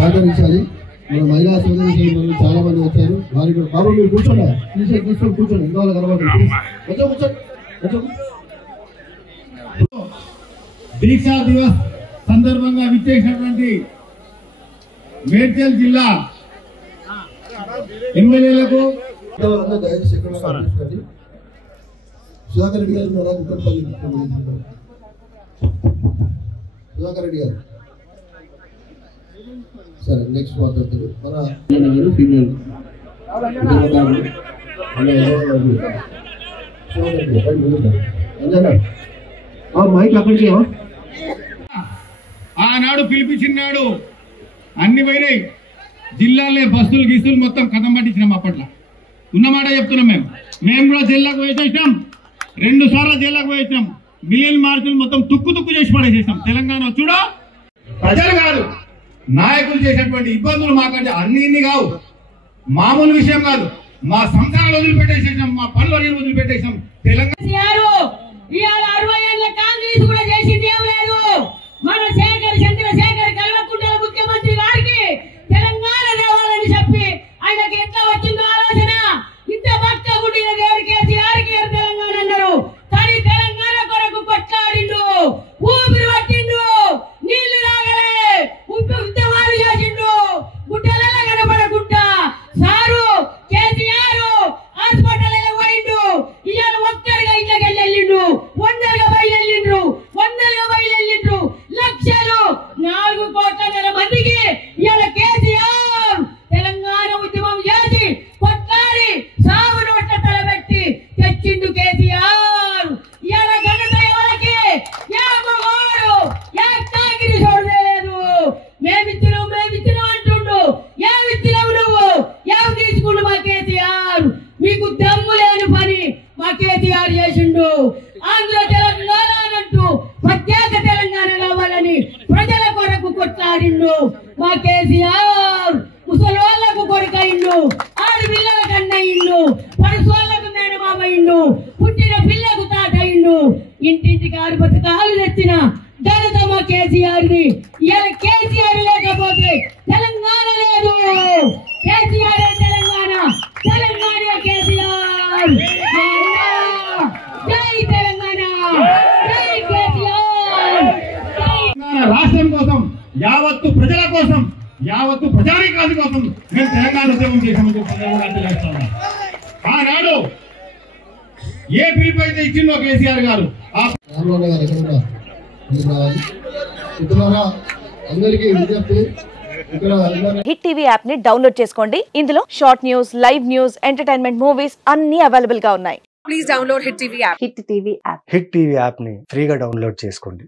సహకరించాలి. మన మహిళా సోదరి చాలా మంది వచ్చారు. వారికి బాబు మీరు కూర్చోండి, తీసుకొని కూర్చోండి. ఇందులో కనబడుతుంది. దీక్షా దివస్ సందర్భంగా విచ్చేసినటువంటి మేడ్చల్ జిల్లా ఎమ్మెల్యేలకు సుధాకర్ రెడ్డి గారు ఉన్నారా? కుక్కడపల్లి సుధాకర్ రెడ్డి గారు. సరే, నెక్స్ట్ మాట్లాడుతారు మన ఫీమేల్ మైక్ అక్కడికి. ఆనాడు పిలిపించినాడు, అన్ని పోయినాయి. జిల్లాలే బస్సులు గిస్తులు మొత్తం కథం పట్టించినాం. అప్పట్లో ఉన్నమాట చెప్తున్నాం. మేము కూడా జైల్లోకి పోయేసేసినాం. 2 సార్లు జైల్లోకి పోయేసినాం. మిలియన్ మార్కులు మొత్తం తుక్కు చేసి పడేసేసాం. తెలంగాణ చూడ ప్రజలు కాదు, నాయకులు చేసేటువంటి ఇబ్బందులు మాకంటే అన్ని కావు, మామూలు విషయం కాదు. మా సంసారాలు వదిలిపెట్టేసేసాం, మా పనులు వదిలిపెట్టేసాం. తెలంగాణ 60 ఏళ్ల కాంగ్రెస్ కూడా చేసింది ఏం లేదు. మన చంద్రశేఖర్ కల్వకుంట్ల ముఖ్యమంత్రి గారికి తెలంగాణ దేవాలని చెప్పి ఆయనకి ఎట్లా వచ్చిందో ఆలోచన. ఇంత భక్త గుడిన దేవుడు కేసీఆర్ కి తెలంగాణ అన్నారు. కానీ తెలంగాణ కొరకు కొట్లాడిండు, ఊపిరి పట్టిండు, నీళ్లు తాగలే, ఉద్యమాలు చేసిండు. గుట్టలలో కనపడకుండా సారు కేసీఆర్ హాస్పిటల్ పోయిండు. ఇవాళ ఒక్కరిగా ఇళ్ళకి వెళ్ళిండు, వందలుగా బయలుదేరిండ్రు, లక్షలు 4,00,00,000 మందికి ఇవాళ కేసీఆర్ తెలంగాణ ఉద్యమం చేసి కొట్లాడి సాగు నోట్ల తలబెట్టి తెచ్చిండు కేసీఆర్. ఇవాళ ఘనత ఎవరికి? ఏ మగవాడు ఏ తాగిరి చూడలేదు. మేమిచ్చినాం అంటుండు. ఏమిచ్చినావు నువ్వు? ఏమి తీసుకుండు మా కేసీఆర్? మీకు దమ్ము లేని పని మా కేసీఆర్ చేసిండు. ఆంధ్ర తెలంగాణ అంటూ ప్రత్యేక తెలంగాణ కావాలని ప్రజల కొరకు కొట్లాడిండు మా కేసీఆర్. ముసలోళ్లకు కొడుకయిండు, ఆడపిల్లలకు అన్నయిండు, పరుసోళ్లకు మేనమామయిండు, పుట్టిన పిల్లకు తాతయిండు. ఇంటింటికి 6 పథకాలు తెచ్చిన ఘనత మా కేసీఆర్ది. ఇలా కేసీఆర్ లేకపోతే తెలంగాణ లేదు. కేసీఆర్ తెలంగాణ, తెలంగాణ కేసీఆర్. జై తెలంగాణ, జై కేసీఆర్. రాష్ట్రం కోసం, యావత్తు ప్రజల కోసం, యావత్తు ప్రజానికాని కోసం మేము తెలంగాణ ఉద్యమం చేసామని ఆనాడు ఏ పిలుపు అయితే ఇచ్చిందో కేసీఆర్ గారు హిట్ టీవీ యాప్ ని డౌన్లోడ్ చేసుకోండి. ఇందులో short news, live news, entertainment movies అన్ని అవైలబుల్ గా ఉన్నాయి. Please download hit TV app. Hit TV app ని ఫ్రీగా డౌన్లోడ్ చేసుకోండి.